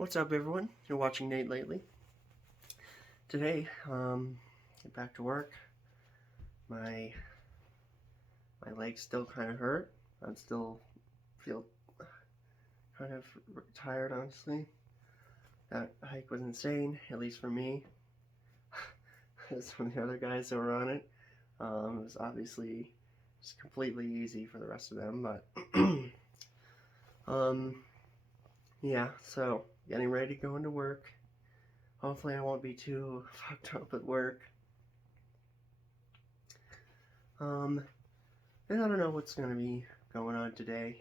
What's up, everyone? You're watching Nate Lately. Today, get back to work. My legs still kind of hurt. I'm still feel kind of tired, honestly. That hike was insane, at least for me. As for the other guys that were on it, it was obviously just completely easy for the rest of them. But yeah. So getting ready to go into work. Hopefully I won't be too fucked up at work. And I don't know what's going to be going on today.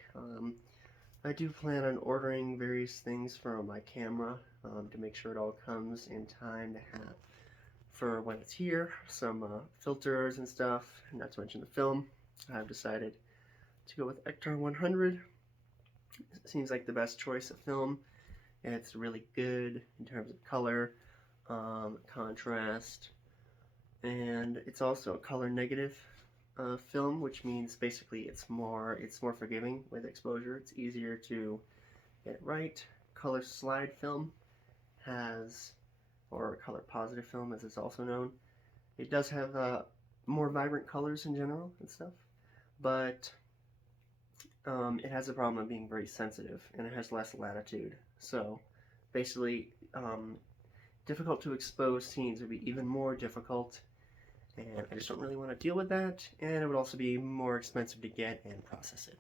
I do plan on ordering various things for my camera to make sure it all comes in time to have for when it's here. Some filters and stuff, not to mention the film. I've decided to go with Ektar 100. It seems like the best choice of film. It's really good in terms of color, contrast, and it's also a color negative film, which means basically it's more forgiving with exposure. It's easier to get it right. Color slide film has, or color positive film as it's also known, it does have more vibrant colors in general and stuff, but it has a problem of being very sensitive and it has less latitude. So basically, difficult to expose scenes would be even more difficult, and I just don't really want to deal with that, and it would also be more expensive to get and process it.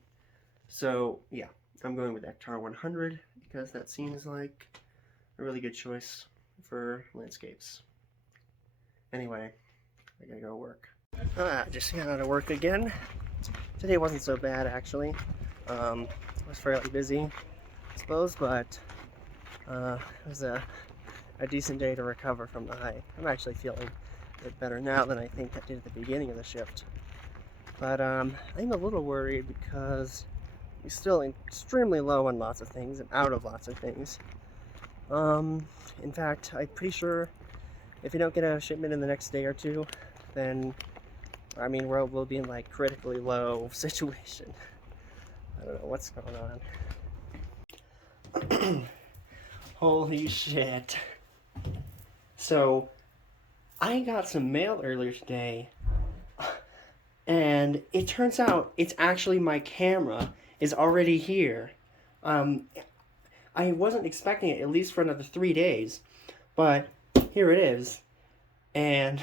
So yeah, I'm going with Ektar 100 because that seems like a really good choice for landscapes. Anyway, I gotta go work. Just got out of work again. Today wasn't so bad, actually. I was fairly busy, I suppose, but it was a decent day to recover from the hike. I'm actually feeling a bit better now than I think I did at the beginning of the shift. But I'm a little worried because we're still extremely low on lots of things and out of lots of things. In fact, I'm pretty sure if you don't get a shipment in the next day or two, then we'll be in like critically low situation. I don't know what's going on. Holy shit. So, I got some mail earlier today, and it turns out it's actually my camera is already here. I wasn't expecting it, at least for another 3 days, but here it is. And,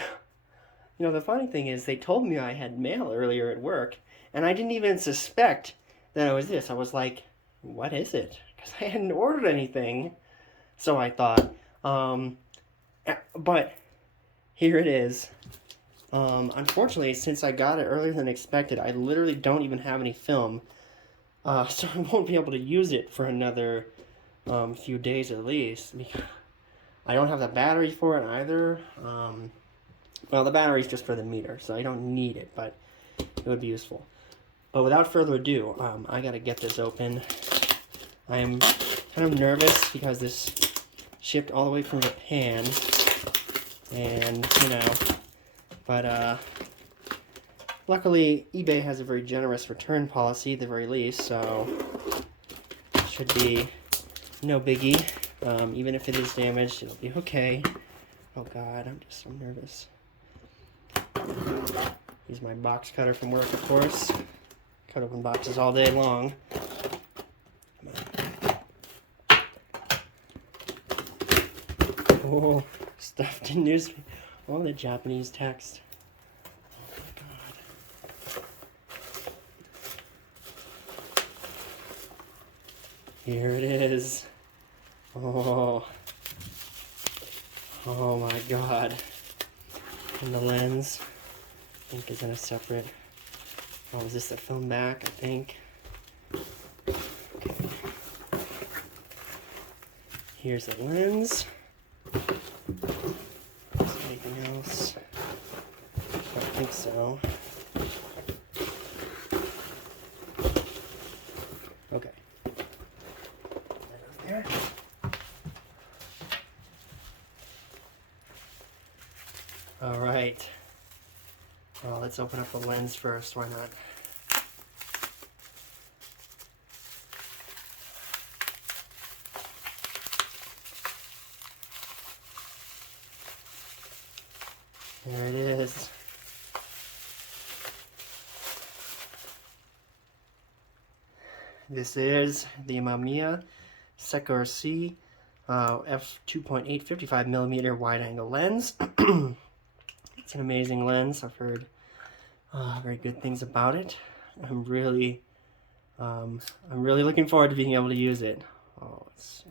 the funny thing is, they told me I had mail earlier at work, and I didn't even suspect that it was this. I was like, what is it? Because I hadn't ordered anything, so I thought. But here it is. Unfortunately, since I got it earlier than expected, I literally don't even have any film. So I won't be able to use it for another few days at least. I don't have the battery for it either. Well, the battery's just for the meter, so I don't need it, but it would be useful. But without further ado, I gotta get this open. I'm kind of nervous because this shipped all the way from Japan, and but luckily eBay has a very generous return policy at the very least, so it should be no biggie. Even if it is damaged, it'll be okay. Oh god, I'm just so nervous. Use my box cutter from work, of course. Cut open boxes all day long. Oh, stuffed in newspaper. Oh, the Japanese text. Oh my god. Here it is. Oh. Oh my god. And the lens, I think, is in a separate. Oh, is this the film back? I think. Okay. Here's the lens. Is there anything else? I don't think so. Okay. There. All right. Well, let's open up the lens first. Why not? There it is. This is the Mamiya Secor C f2.8 55mm wide-angle lens. It's an amazing lens. I've heard very good things about it. I'm really looking forward to being able to use it. Oh, it's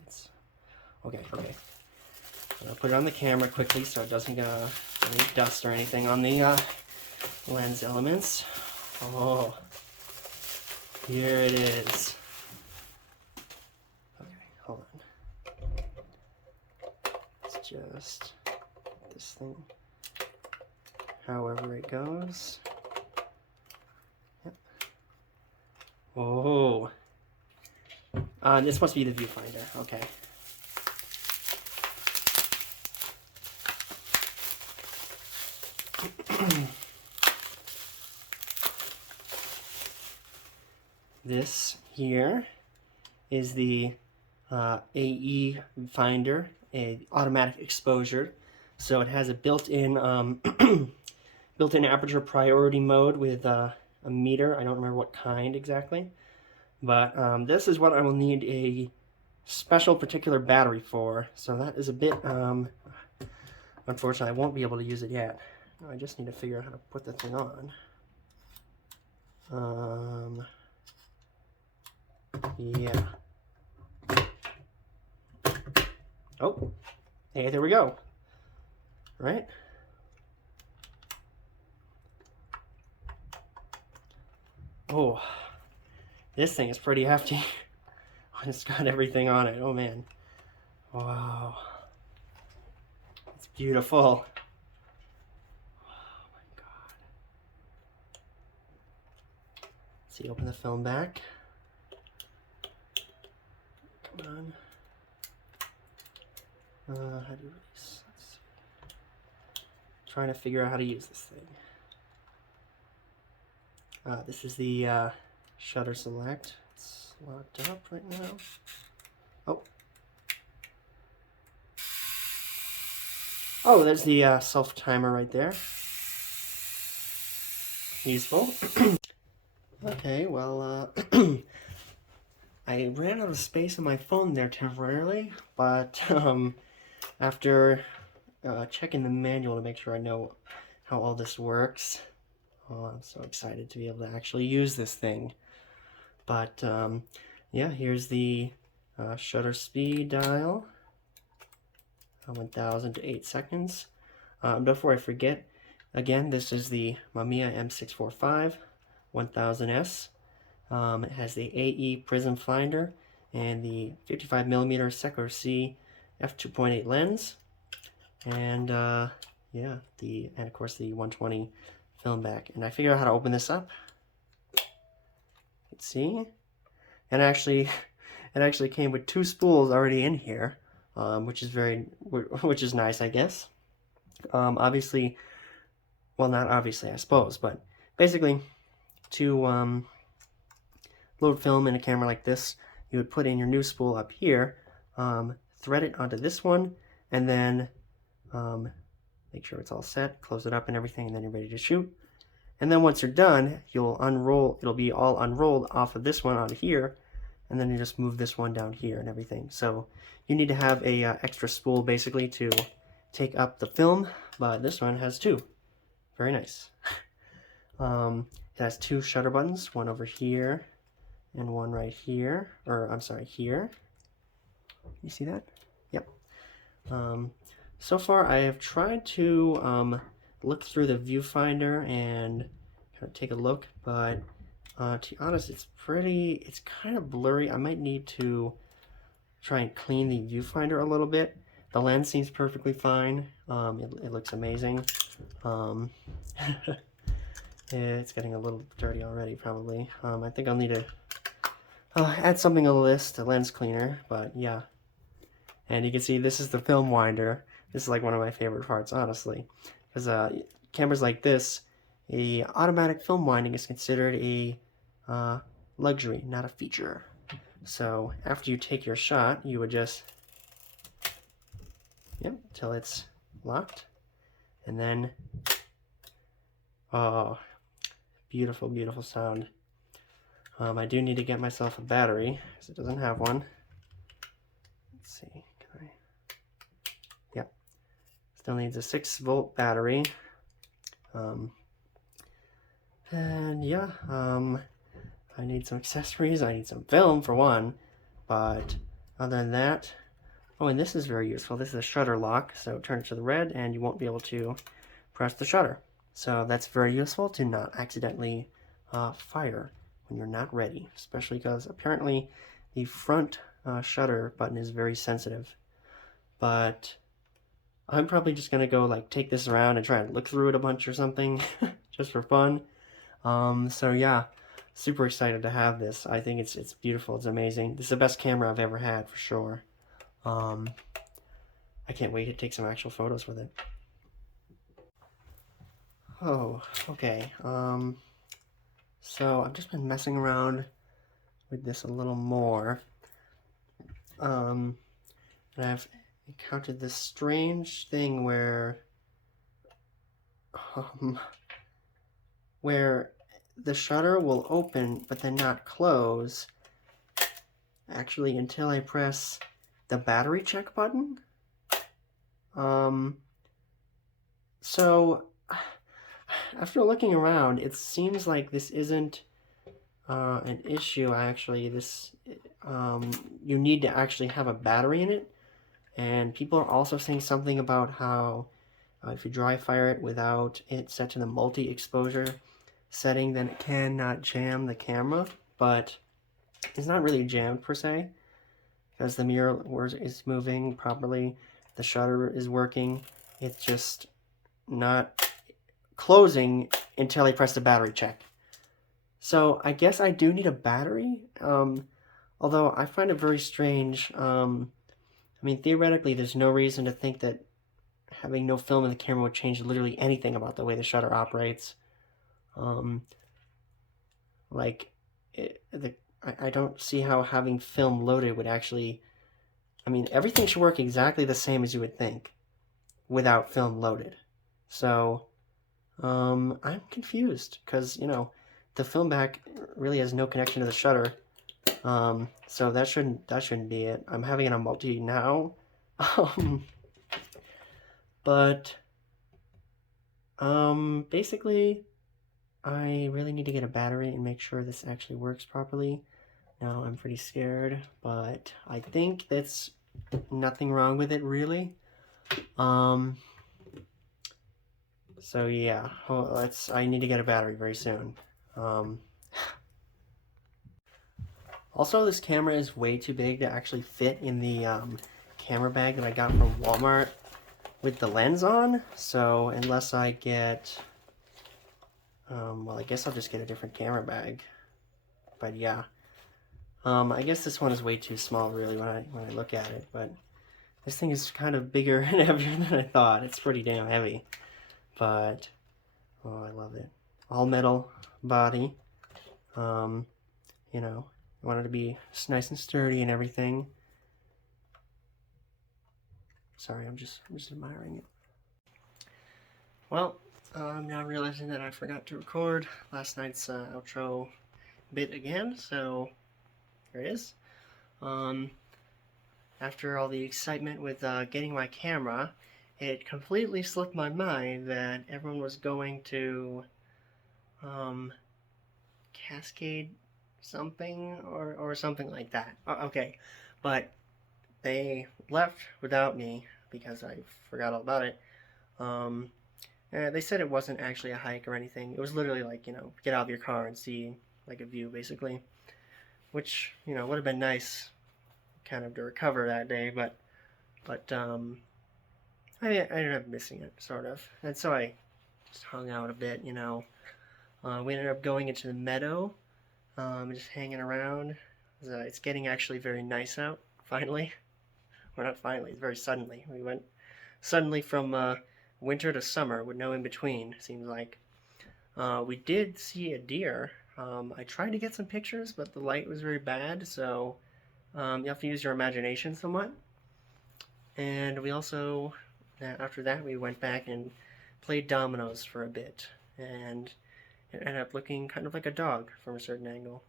okay. I'm gonna put it on the camera quickly so it doesn't get any dust or anything on the lens elements. Oh, here it is. Okay, hold on. It's just this thing. However it goes. Yep. Oh. This must be the viewfinder. Okay. This here is the AE finder, a automatic exposure. So it has a built-in built-in aperture priority mode with a meter. I don't remember what kind exactly, but this is what I will need a special particular battery for. So that is a bit unfortunately I won't be able to use it yet. I just need to figure out how to put the thing on. Yeah. Oh, hey, there we go. Right? Oh, this thing is pretty hefty. It's got everything on it. Oh man. Wow. It's beautiful. Oh my God. Let's see, open the film back. Come on. How do you release? Let's see. Trying to figure out how to use this thing. This is the shutter select. It's locked up right now. Oh. Oh, there's the self timer right there. Useful. Okay, well, I ran out of space on my phone there temporarily, but after checking the manual to make sure I know how all this works, I'm so excited to be able to actually use this thing. But yeah, here's the shutter speed dial, 1000 to 8 seconds. Before I forget, again, this is the Mamiya M645 1000S. It has the AE prism finder and the 55mm Secor C f2.8 lens, and yeah, and of course the 120 film back. And I figured out how to open this up. Let's see, and it actually came with 2 spools already in here, which is nice, I guess. Obviously, well, not obviously, I suppose, but basically, to load film in a camera like this, you would put in your new spool up here, thread it onto this one, and then make sure it's all set, close it up and everything, and then you're ready to shoot. And then once you're done, you'll unroll, it'll be all unrolled off of this one on here, and then you just move this one down here and everything. So you need to have a extra spool basically to take up the film, but this one has 2. Very nice. It has 2 shutter buttons, one over here and one right here, or I'm sorry, here. You see that? Yep. So far I have tried to look through the viewfinder and kind of take a look, but to be honest, it's kind of blurry. I might need to try and clean the viewfinder a little bit. The lens seems perfectly fine. It looks amazing. It's getting a little dirty already, probably. I think I'll need to add something on the list, a lens cleaner, but yeah. And you can see this is the film winder. This is like one of my favorite parts, honestly. Because cameras like this, a automatic film winding is considered a luxury, not a feature. So after you take your shot, you would just, yep, till it's locked, and then Oh, beautiful, beautiful sound. I do need to get myself a battery, because it doesn't have one. Let's see, can I? Yep, still needs a 6-volt battery. And yeah, I need some accessories, I need some film for one, but other than that, oh, and this is very useful. This is a shutter lock, so turn it to the red and you won't be able to press the shutter. So that's very useful to not accidentally fire when you're not ready, especially because apparently the front shutter button is very sensitive. But I'm probably just gonna go like take this around and try and look through it a bunch or something, just for fun. So yeah, super excited to have this. I think it's beautiful. It's amazing. This is the best camera I've ever had for sure. I can't wait to take some actual photos with it. Oh, okay. So I've just been messing around with this a little more. And I've encountered this strange thing where the shutter will open but then not close actually until I press the battery check button. So after looking around, it seems like this isn't an issue actually. You need to actually have a battery in it, and people are also saying something about how if you dry fire it without it set to the multi-exposure setting, then it cannot jam the camera, but it's not really jammed per se, because the mirror is moving properly, the shutter is working, it's just not closing until I press the battery check. So I guess I do need a battery, although I find it very strange. I mean, theoretically, there's no reason to think that having no film in the camera would change literally anything about the way the shutter operates. I don't see how having film loaded would actually... I mean, everything should work exactly the same as you would think without film loaded. So, I'm confused because, you know, the film back really has no connection to the shutter. So that shouldn't be it. I'm having it on multi now. Basically, I really need to get a battery and make sure this actually works properly. Now I'm pretty scared, but I think that's nothing wrong with it really. So yeah, I need to get a battery very soon. Also, this camera is way too big to actually fit in the camera bag that I got from Walmart with the lens on. So unless I get, well, I guess I'll just get a different camera bag. But yeah, I guess this one is way too small really when I look at it. But this thing is kind of bigger and heavier than I thought. It's pretty damn heavy. But oh, I love it. All metal body. You know, I want it to be just nice and sturdy and everything. Sorry, I'm just admiring it. Well, I'm now realizing that I forgot to record last night's outro bit again, so here it is. After all the excitement with getting my camera, it completely slipped my mind that everyone was going to Cascade something or something like that. Okay, but they left without me because I forgot all about it. They said it wasn't actually a hike or anything. It was literally like, you know, get out of your car and see like a view basically, which, you know, would have been nice kind of to recover that day, but I ended up missing it sort of, and so I just hung out a bit, you know. We ended up going into the meadow, just hanging around. It's getting actually very nice out, finally. Well, not finally, very suddenly. We went suddenly from winter to summer with no in between, seems like. We did see a deer. I tried to get some pictures, but the light was very bad, so you have to use your imagination somewhat. And we also, after that, we went back and played dominoes for a bit. and it ended up looking kind of like a dog from a certain angle.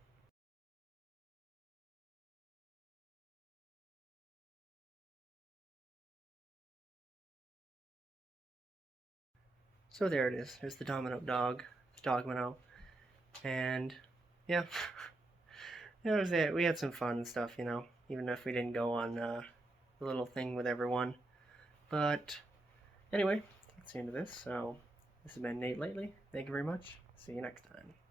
So there it is. There's the Domino dog, the Dogmino, and yeah, that was it. We had some fun and stuff, even if we didn't go on the little thing with everyone. But anyway, that's the end of this. So this has been Nate Lately. Thank you very much. See you next time.